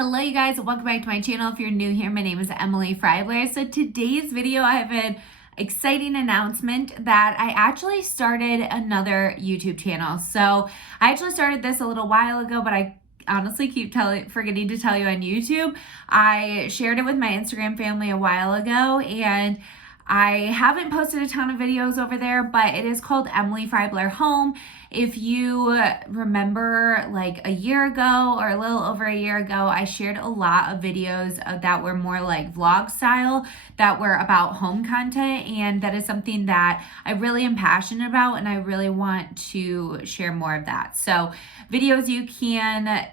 Hello you guys, welcome back to my channel. If you're new here, my name is Emily Freybler. So today's video, I have an exciting announcement that I actually started another YouTube channel. So I actually started this a little while ago, but I honestly keep forgetting to tell you on YouTube. I shared it with my Instagram family a while ago, and I haven't posted a ton of videos over there, but it is called Emily Freybler Home. If you remember, like a year ago or a little over a year ago, I shared a lot of videos that were more like vlog style, that were about home content, and that is something that I really am passionate about, and I really want to share more of that. So videos you can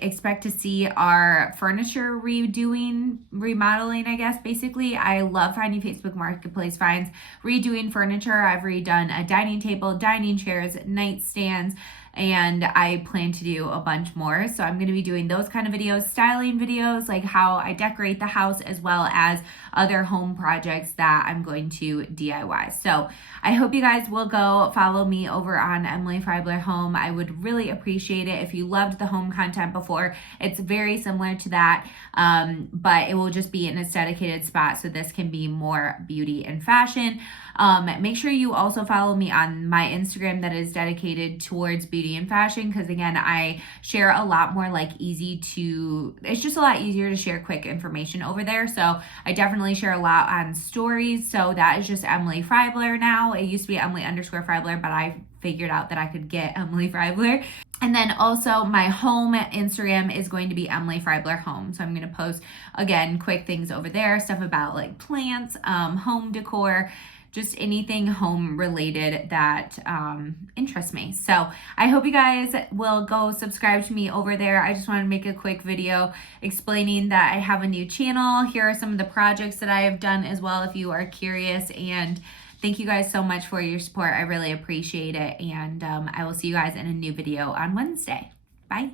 expect to see are furniture remodeling, I guess. Basically, I love finding Facebook Marketplace finds, redoing furniture. I've redone a dining table, dining chairs, nightstands, and I plan to do a bunch more. So I'm going to be doing those kind of videos, styling videos, like how I decorate the house, as well as other home projects that I'm going to DIY. So I hope you guys will go follow me over on Emily Freybler Home. I would really appreciate it if you loved the home content before. It's very similar to that, but it will just be in its dedicated spot, so this can be more beauty and fashion. Make sure you also follow me on my Instagram that is dedicated towards beauty and fashion, because again, I share a lot more it's just a lot easier to share quick information over there. So I definitely share a lot on stories. So that is just Emily Freybler now. It used to be Emily_Freybler, but I figured out that I could get Emily Freybler. And then also my home Instagram is going to be Emily Freybler Home. So I'm going to post, again, quick things over there, stuff about like plants, home decor, just anything home related that interests me. So I hope you guys will go subscribe to me over there. I just wanted to make a quick video explaining that I have a new channel. Here are some of the projects that I have done as well, if you are curious. And thank you guys so much for your support. I really appreciate it. And I will see you guys in a new video on Wednesday. Bye.